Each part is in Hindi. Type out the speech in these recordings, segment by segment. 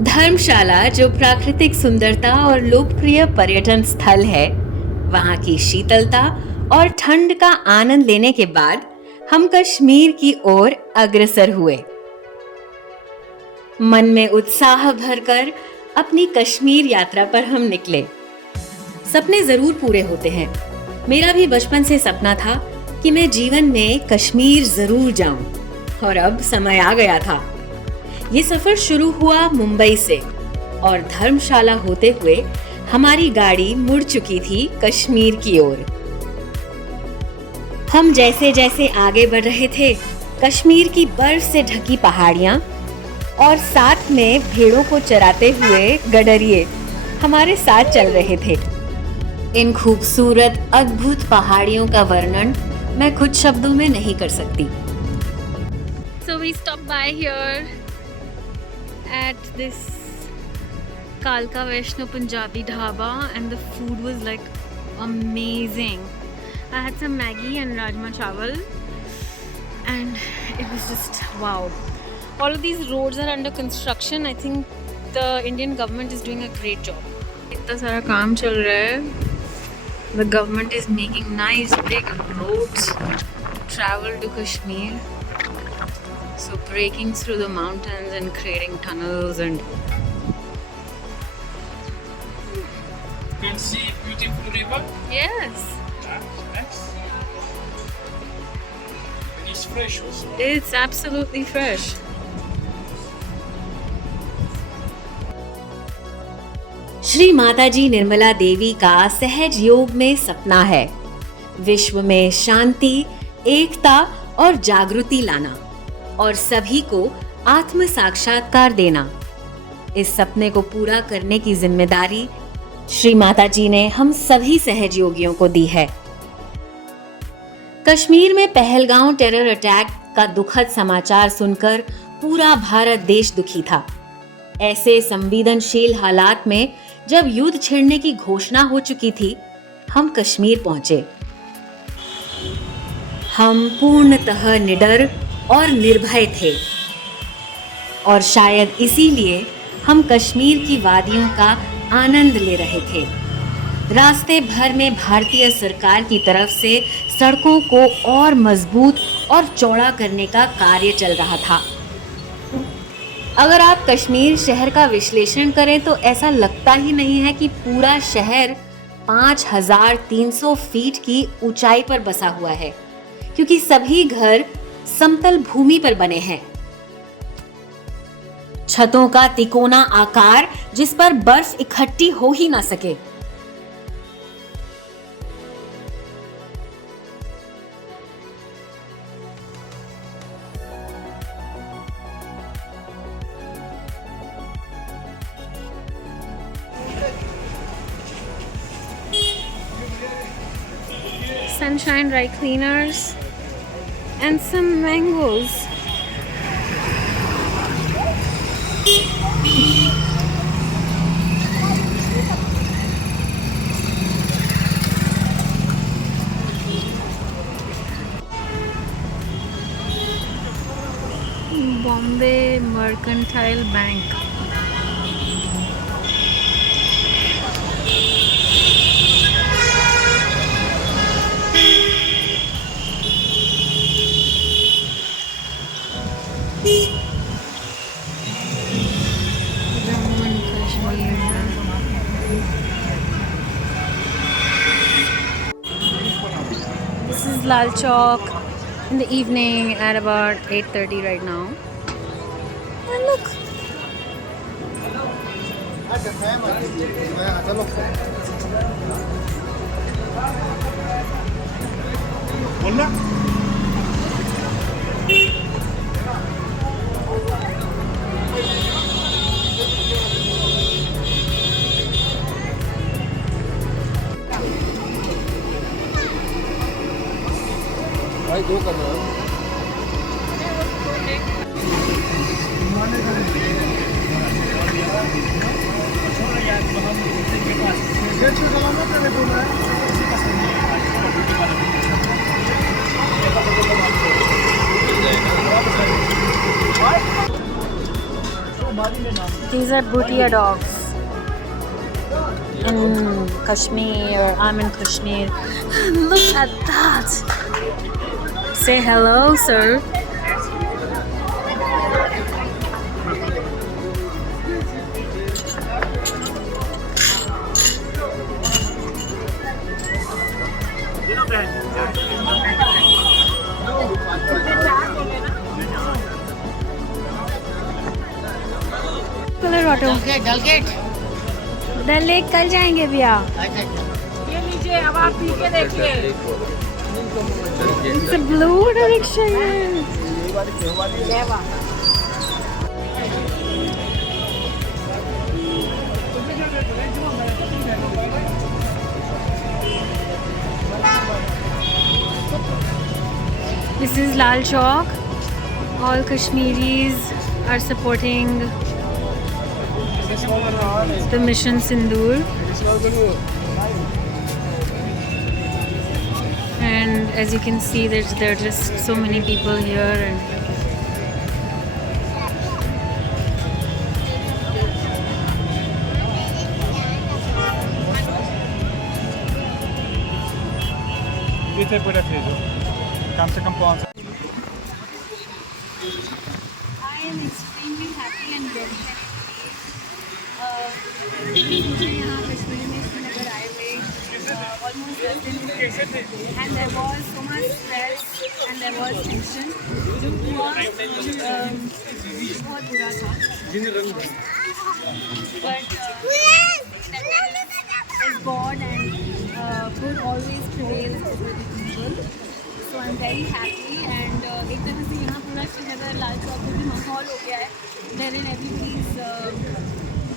धर्मशाला जो प्राकृतिक सुंदरता और लोकप्रिय पर्यटन स्थल है, वहां की शीतलता और ठंड का आनंद लेने के बाद हम कश्मीर की ओर अग्रसर हुए। मन में उत्साह भरकर अपनी कश्मीर यात्रा पर हम निकले। सपने जरूर पूरे होते हैं। मेरा भी बचपन से सपना था कि मैं जीवन में कश्मीर जरूर जाऊं, और अब समय आ गया था। ये सफर शुरू हुआ मुंबई से और धर्मशाला होते हुए हमारी गाड़ी मुड़ चुकी थी कश्मीर की ओर। हम जैसे जैसे आगे बढ़ रहे थे, कश्मीर की बर्फ से ढकी पहाड़ियां और साथ में भेड़ों को चराते हुए गडरिए हमारे साथ चल रहे थे। इन खूबसूरत अद्भुत पहाड़ियों का वर्णन मैं कुछ शब्दों में नहीं कर सकती। So we stopped by here at this Kalka Vaishno Punjabi dhaba and the food was like amazing. I had some Maggi and Rajma chawal and it was just wow. All of these roads are under construction. I think the Indian government is doing a great job. इतना सारा काम चल रहा है. The government is making nice big roads to travel to Kashmir. So breaking through the mountains and creating tunnels and You can see beautiful river. yes, Nice. And it's fresh also. it's absolutely fresh. Shri माताजी निर्मला देवी का सहज योग में सपना है विश्व में शांति, एकता और जागृति लाना और सभी को आत्म साक्षात्कार देना। इस सपने को पूरा करने की जिम्मेदारी श्री माताजी ने हम सभी सहयोगियों को दी है। कश्मीर में पहलगांव टेरर अटैक का दुखद समाचार सुनकर पूरा भारत देश दुखी था। ऐसे संवेदनशील हालात में जब युद्ध छिड़ने की घोषणा हो चुकी थी, हम कश्मीर पहुंचे। हम पूर्णतः निडर और निर्भय थे और शायद इसीलिए हम कश्मीर की वादियों का आनंद ले रहे थे। रास्ते भर में भारतीय सरकार की तरफ से सड़कों को और मजबूत और चौड़ा करने का कार्य चल रहा था। अगर आप कश्मीर शहर का विश्लेषण करें तो ऐसा लगता ही नहीं है कि पूरा शहर 5300 फीट की ऊंचाई पर बसा हुआ है, क्योंकि सभी घर समतल भूमि पर बने हैं। छतों का तिकोना आकार जिस पर बर्फ इकट्ठी हो ही ना सके। Sunshine dry cleaners and some mangoes. Bombay Mercantile Bank. Jammu and Kashmir. This is Lal Chowk in the evening at about 8:30 right now. And look, भाई दो कर रहा These are bhutia dogs. In Kashmir, I'm in Kashmir. Look at that. Say hello, sir. Colour auto Dal lake कल जाएंगे भैया ये लीजिए अब आप पी के देखिए It's a blue direction. This is Lal Chowk. All Kashmiris are supporting the Mission Sindoor. And as you can see, there are just so many people here. And Vite pure preso. Cam se cam I po am extremely happy and very मुझे यहाँ कश्मीर में श्रीनगर आए हुए almost 10 दिन थे and there was so much stress and there was tension जो हुआ बहुत बुरा था but is God and good always prevails over the evil. So I'm very happy and एक तरह से यहाँ पूरा श्रीनगर लाल चौक में भी माहौल हो गया है wherein everybody is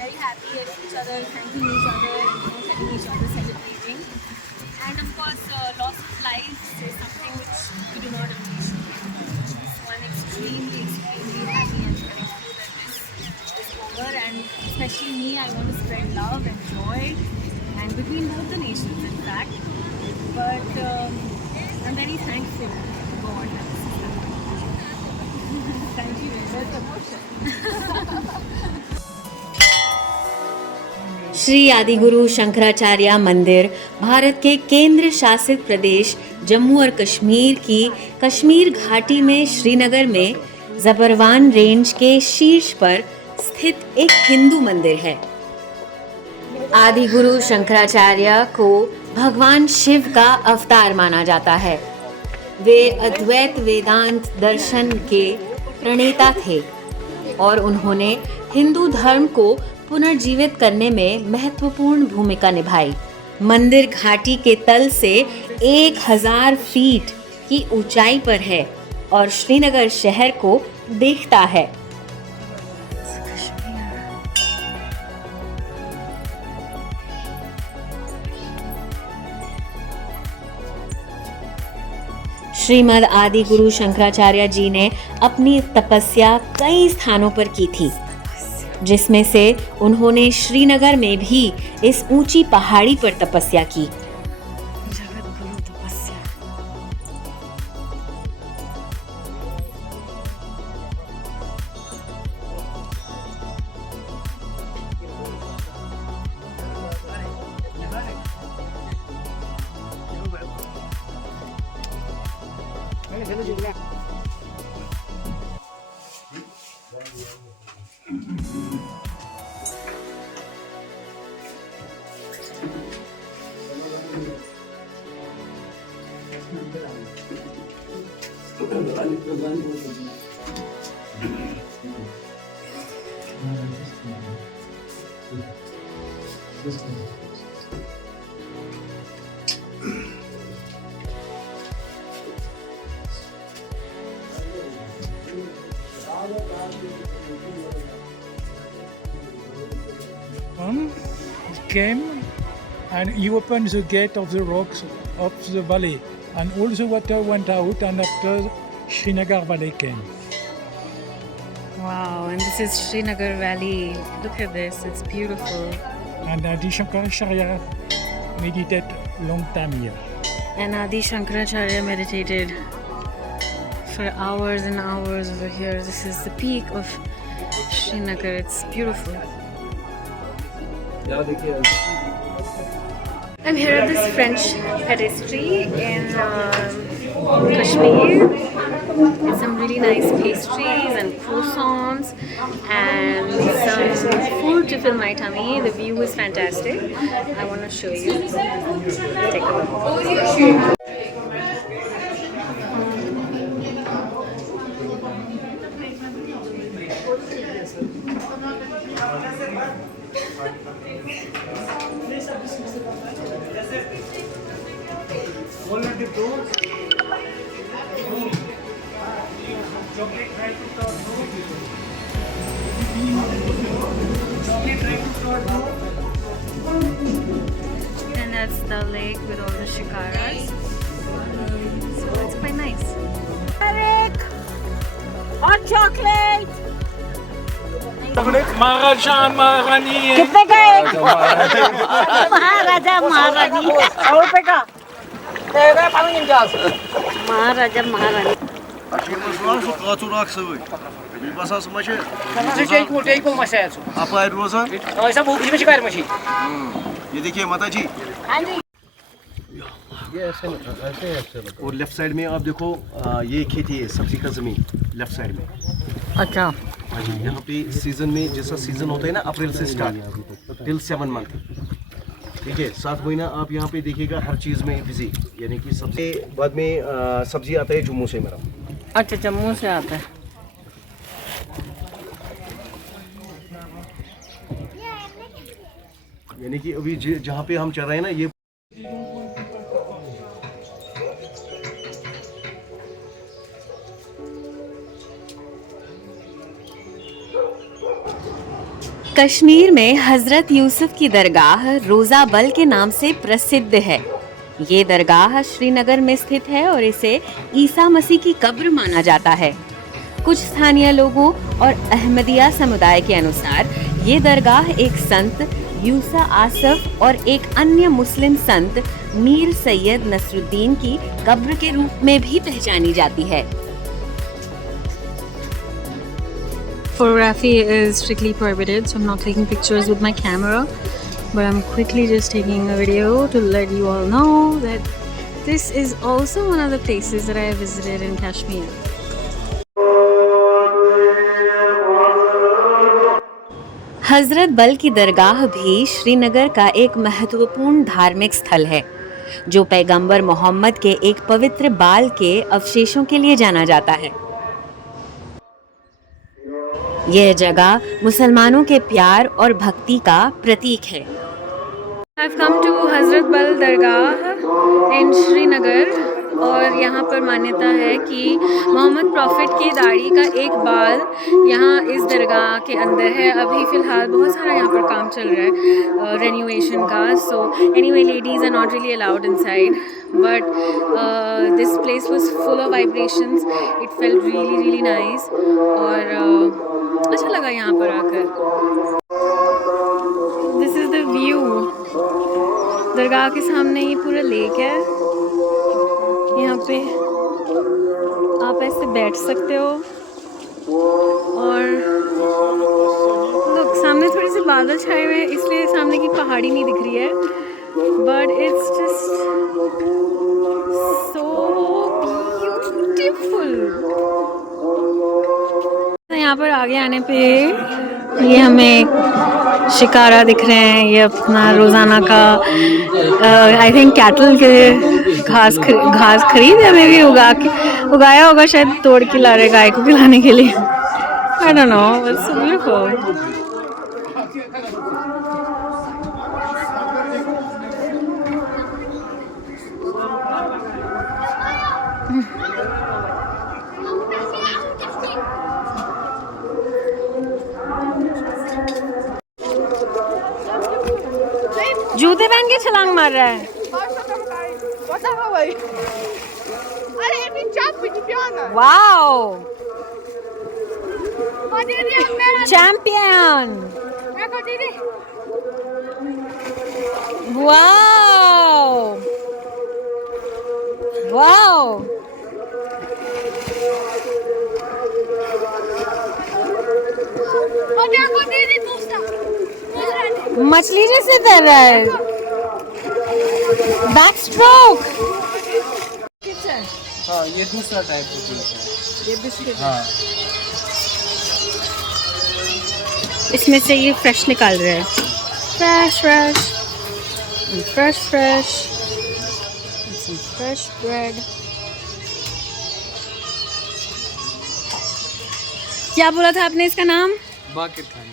very happy at each other, thanking each other, telling each other, celebrating. And of course, loss of life is something which we do not appreciate. So I'm extremely happy and thankful that this is over. And especially me, I want to spread love and joy, and between both the nations, in fact. But I'm very thankful to God. Thank you very much. Shri आदिगुरु शंकराचार्य मंदिर भारत के केंद्र शासित प्रदेश जम्मू और कश्मीर की कश्मीर घाटी में श्रीनगर में ज़बरवान रेंज के शीर्ष पर स्थित एक हिंदू मंदिर है। आदिगुरु शंकराचार्य को भगवान शिव का अवतार माना जाता है। वे अद्वैत वेदांत दर्शन के प्रणेता थे और उन्होंने हिंदू धर्म को पुनर्जीवित करने में महत्वपूर्ण भूमिका निभाई। मंदिर घाटी के तल से 1000 फीट की ऊंचाई पर है और श्रीनगर शहर को देखता है। श्रीमद आदि गुरु शंकराचार्य जी ने अपनी तपस्या कई स्थानों पर की थी, जिसमें से उन्होंने श्रीनगर में भी इस ऊंची पहाड़ी पर तपस्या की। came and he opened the gate of the rocks of the valley, and all the water went out, and after Srinagar Valley came. Wow, and this is Srinagar Valley. Look at this, it's beautiful. And Adi Shankaracharya meditated long time here. And Adi Shankaracharya meditated for hours and hours over here. This is the peak of Srinagar. It's beautiful. I'm here at this French patisserie in Kashmir. It's some really nice pastries and croissants and some food to fill my tummy. The view is fantastic. I want to show you. Take a look. And that's the lake with all the shikaras. So it's quite nice. Eric! Hot chocolate! Maharajan, Maharani. कितने का एक? महाराजा महारानी 100 रुपए का महाराजा महारानी ये देखिए माता जी, और लेफ्ट साइड में आप देखो ये खेती है, सब्जी का जमीन लेफ्ट साइड में। अच्छा हाँ जी, यहाँ पे सीजन में जैसा सीजन होता है ना, अप्रैल से स्टार्ट टिल 7 मंथ, ठीक है, 7 महीना आप यहाँ पे देखिएगा हर चीज़ में बिजी, यानी कि सबसे बाद में सब्जी आता है जम्मू से मेरा। अच्छा जम्मू से आता है। यानी कि अभी जहाँ पे हम चल रहे हैं ना, ये कश्मीर में हजरत यूसुफ की दरगाह रोज़ा बल के नाम से प्रसिद्ध है। ये दरगाह श्रीनगर में स्थित है और इसे ईसा मसीह की कब्र माना जाता है। कुछ स्थानीय लोगों और अहमदिया समुदाय के अनुसार ये दरगाह एक संत यूसा आसफ और एक अन्य मुस्लिम संत मीर सैयद नसरुद्दीन की कब्र के रूप में भी पहचानी जाती है। Photography is strictly prohibited, so I'm not taking pictures with my camera, but I'm quickly just taking a video to let you all know that this is also one of the places that I have visited in Kashmir. हजरत बल की दरगाह भी श्रीनगर का एक महत्वपूर्ण धार्मिक स्थल है, जो पैगंबर मोहम्मद के एक पवित्र बाल के अवशेषों के लिए जाना जाता है। यह जगह मुसलमानों के प्यार और भक्ति का प्रतीक है। I've come to Hazrat Bal Dargah in Srinagar और यहाँ पर मान्यता है कि मोहम्मद प्रॉफिट की दाढ़ी का एक बाल यहाँ इस दरगाह के अंदर है। अभी फ़िलहाल बहुत सारा यहाँ पर काम चल रहा है रेनोवेशन का, so anyway ladies are not really allowed inside, but this place was full of vibrations, it felt really really nice और अच्छा लगा यहाँ पर आकर। दिस इज़ द व्यू, दरगाह के सामने ये पूरा लेक है, यहाँ पे आप ऐसे बैठ सकते हो और लोग सामने थोड़ी सी बादल छाए हुए हैं इसलिए सामने की पहाड़ी नहीं दिख रही है, but it's just so beautiful. यहाँ पर आगे आने पे ये हमें शिकारा दिख रहे हैं, ये अपना रोज़ाना का आई थिंक कैटल के घास खरीद है, मे भी उगाया होगा, शायद तोड़ के ला रहे गाय को खिलाने के लिए। I don't know, it's so beautiful. जूते पहन के छलांग मार रहा है। वाओ, चैंपियन, वाओ वाओ, मछली जैसे तैर रहा है, बैक स्ट्रोक। हाँ ये दूसरा टाइप का ये बिस्किट हाँ इसमें से ये फ्रेश निकाल रहे हैं, fresh fresh fresh fresh fresh bread. क्या बोला था आपने इसका नाम? बाकिर खानी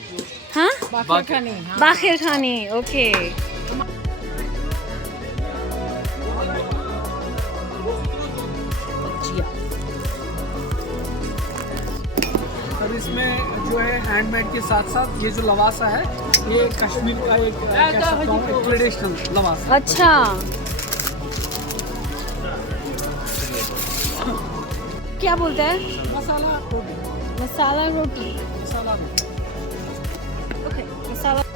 हाँ, बाकिर बाखिर खानी। ओके, अब इसमें जो है हैंडमेड के साथ साथ ये जो लवासा है ये कश्मीर का एक कह सकता हूँ एक ट्रेडिशनल लवासा। अच्छा। क्या बोलते हैं? मसाला रोटी मसाला रोटी। मसाला रोटी।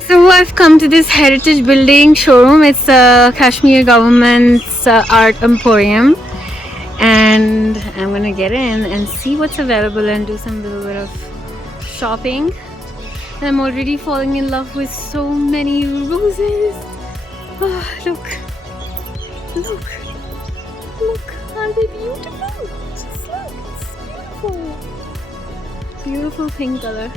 So I've come to this heritage building showroom. It's Kashmir government's art emporium, and I'm gonna get in and see what's available and do some little bit of shopping. And I'm already falling in love with so many roses. Oh, look, aren't they beautiful? Just look, it's beautiful. Beautiful pink color.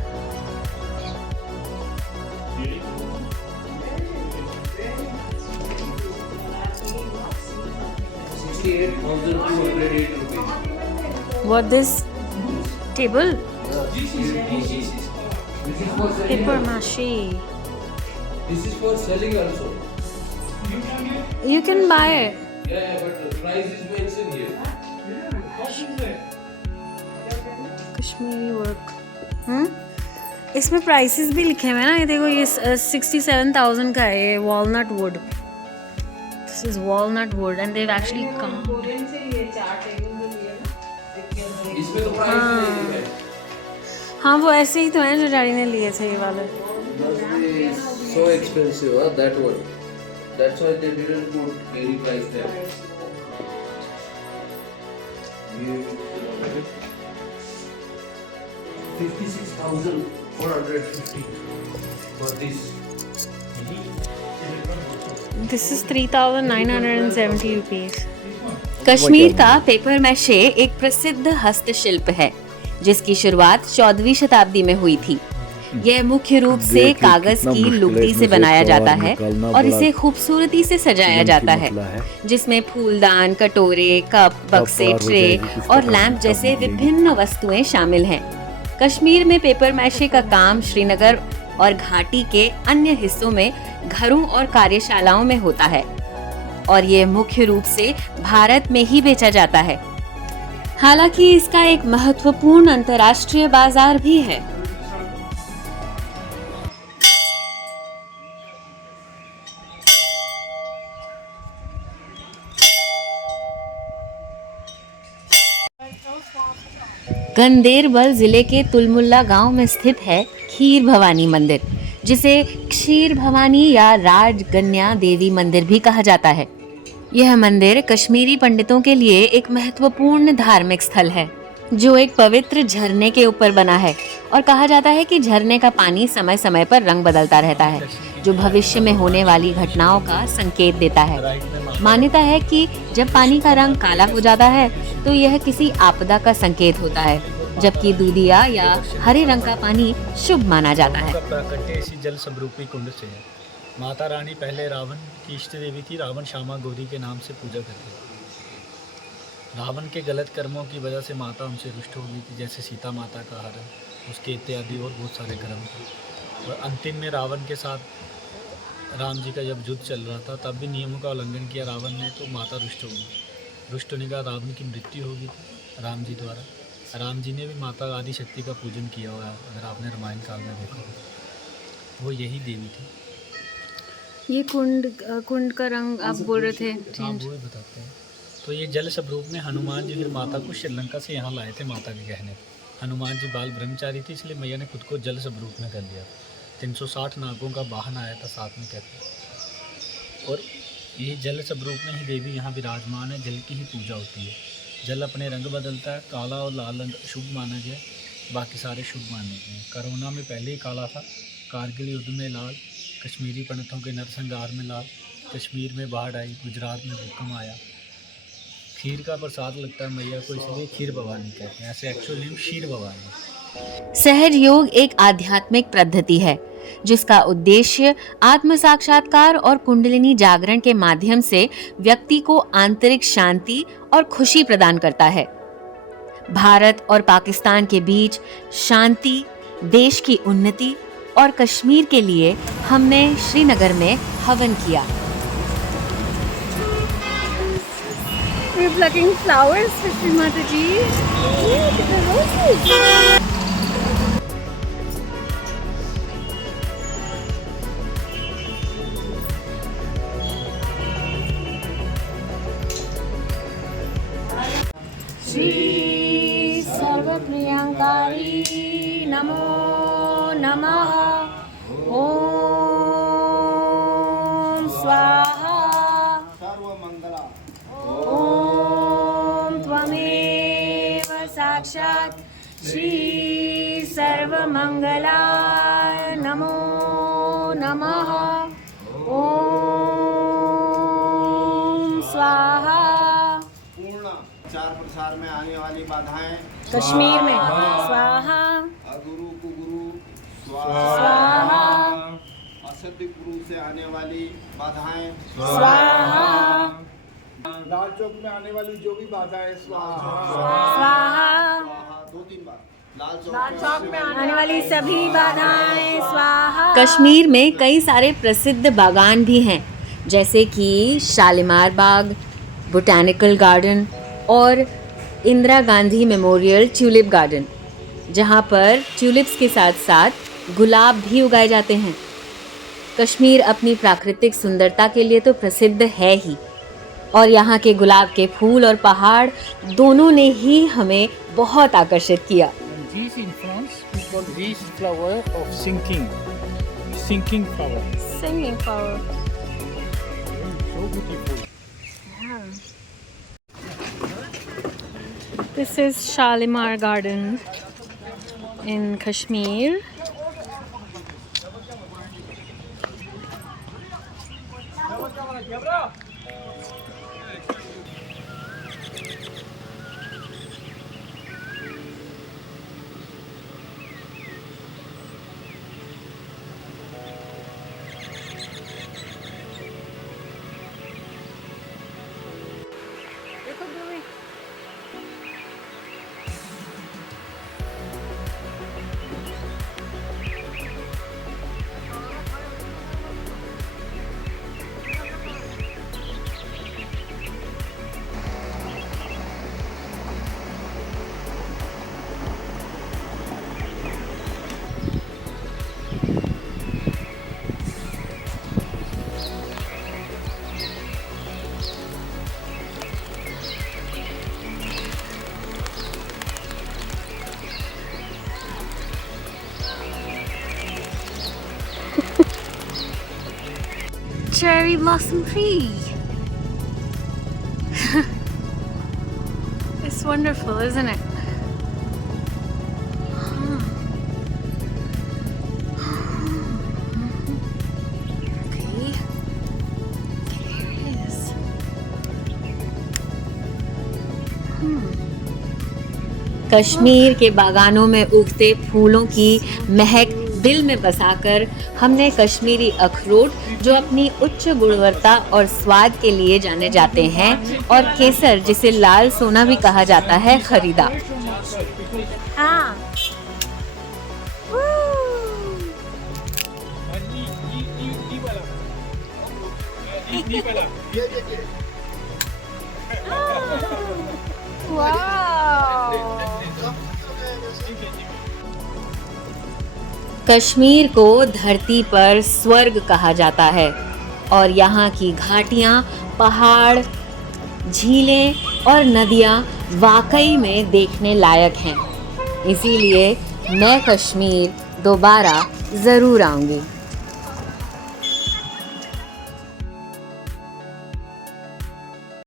What this table? Paper mache. This is for selling also. You can buy it. Yeah, but the price is mentioned here. Kashmiri work. इसमें प्राइसेस भी लिखे हुए हैं ना, ये देखो, ये 67,000 का है, ये walnut wood. This is walnut wood and देव एक्चुअली कम। इसमें तो प्राइस नहीं है। हाँ, वो ऐसे ही तो हैं जो डैडी ने लिए थे ये वाले। So expensive, that one. That's why they didn't put any price there. 56,450 for this. This is 3,970 rupees. Kashmir का पेपर मैशे एक प्रसिद्ध हस्तशिल्प है जिसकी शुरुआत 14वीं शताब्दी में हुई थी। यह मुख्य रूप से कागज की लुगदी से बनाया जाता है और इसे खूबसूरती से सजाया जाता है, जिसमें फूलदान, कटोरे, कप, बक्से, ट्रे और लैंप जैसे विभिन्न वस्तुएं शामिल हैं। कश्मीर में पेपर मैशे का काम श्रीनगर और घाटी के अन्य हिस्सों में घरों और कार्यशालाओं में होता है और ये मुख्य रूप से भारत में ही बेचा जाता है। हालांकि इसका एक महत्वपूर्ण अंतर्राष्ट्रीय बाजार भी है। गंदेरबल जिले के तुलमुल्ला गांव में स्थित है खीर भवानी मंदिर, जिसे क्षीर भवानी या राजगन्या देवी मंदिर भी कहा जाता है। यह मंदिर कश्मीरी पंडितों के लिए एक महत्वपूर्ण धार्मिक स्थल है, जो एक पवित्र झरने के ऊपर बना है और कहा जाता है कि झरने का पानी समय समय पर रंग बदलता रहता है, जो भविष्य में होने वाली घटनाओं का संकेत देता है। मान्यता है कि जब पानी का रंग काला हो जाता है तो यह किसी आपदा का संकेत होता है, जबकि दूधिया या हरे रंग का पानी शुभ माना जाता है। प्राकट्य जल समरूपी कुंड से है। माता रानी पहले रावण की इष्ट देवी थी। रावण श्यामा गौरी के नाम से पूजा करते थे। रावण के गलत कर्मों की वजह से माता उनसे रुष्ट हो गई थी, जैसे सीता माता का हरण, उसके इत्यादि और बहुत सारे कर्म थे। और अंतिम में रावण के साथ राम जी का जब युद्ध चल रहा था, तब भी नियमों का उल्लंघन किया रावण ने, तो माता रुष्ट हो गई। रुष्ट होने का रावण की मृत्यु हो गई थी राम जी द्वारा। राम जी ने भी माता आदि शक्ति का पूजन किया हुआ है, अगर आपने रामायण काल में देखा हो, वो यही देवी थी। ये कुंड का रंग आप बोल रहे थे हाँ, वो ही बताते हैं। तो ये जल स्वरूप में हनुमान जी फिर माता को श्रीलंका से यहाँ लाए थे माता के कहने पर। हनुमान जी बाल ब्रह्मचारी थी, इसलिए मैया ने खुद को जल स्वरूप में कर लिया। 360 नागों का वाहन आया था साथ में कहते। और ये जल स्वरूप में ही देवी यहाँ विराजमान है। जल की ही पूजा होती है। जल अपने रंग बदलता है, काला और लाल रंग शुभ माना गया। बाकी सारे शुभ माने गए हैं। कोरोना में पहले ही काला था, कारगिल युद्ध में लाल, कश्मीरी पंडितों के नरसंहार में लाल, कश्मीर में बाढ़ आई, गुजरात में भूकंप आया। खीर का प्रसाद लगता है मैया को, इसलिए खीर भवानी कहते हैं। ऐसे एक्चुअल नेम शीर भवानी। सहज योग एक आध्यात्मिक पद्धति है जिसका उद्देश्य आत्म साक्षात्कार और कुंडलिनी जागरण के माध्यम से व्यक्ति को आंतरिक शांति और खुशी प्रदान करता है। भारत और पाकिस्तान के बीच शांति, देश की उन्नति और कश्मीर के लिए हमने श्रीनगर में हवन किया। We're plucking flowers for Shri Mata Ji. Look at the roses. Shri सर्वप्रियंकारी नमो नमः। ओम स्वाहा। ओम त्वमेव साक्षात् श्री सर्वमंगलाय नमो नमः। ओम स्वाहा। चार प्रसार में आने वाली बाधाएं कश्मीर में स्वाहा। अगुरु कुगुरु स्वाहा। असत्य गुरु से आने वाली बाधाएं स्वाहा। लाल चौक में आने वाली जो भी बाधाएं स्वाहा। स्वाहा। 2-3 बार लाल चौक में आने वाली सभी बाधाएं स्वाहा। कश्मीर में कई सारे प्रसिद्ध बागान भी हैं, जैसे कि शालीमार बाग, बोटैनिकल गार्डन और Indira Gandhi memorial tulip garden, जहां पर ट्यूलिप्स के साथ साथ गुलाब भी उगाए जाते हैं। कश्मीर अपनी प्राकृतिक सुंदरता के लिए तो प्रसिद्ध है ही, और यहाँ के गुलाब के फूल और पहाड़ दोनों ने ही हमें बहुत आकर्षित किया। This in France, we call this flower of sinking flower. Singing flower. So beautiful. This is Shalimar Garden in Kashmir. Cherry blossom tree. It's wonderful, isn't it? Okay. Here it is. Kashmir के बागानों में उगते फूलों की महक दिल में बसाकर हमने कश्मीरी अखरोट, जो अपनी उच्च गुणवत्ता और स्वाद के लिए जाने जाते हैं, और केसर, जिसे लाल सोना भी कहा जाता है, खरीदा। हाँ। कश्मीर को धरती पर स्वर्ग कहा जाता है, और यहाँ की घाटियाँ, पहाड़, झीलें और नदियाँ वाकई में देखने लायक हैं। इसीलिए मैं कश्मीर दोबारा ज़रूर आऊँगी।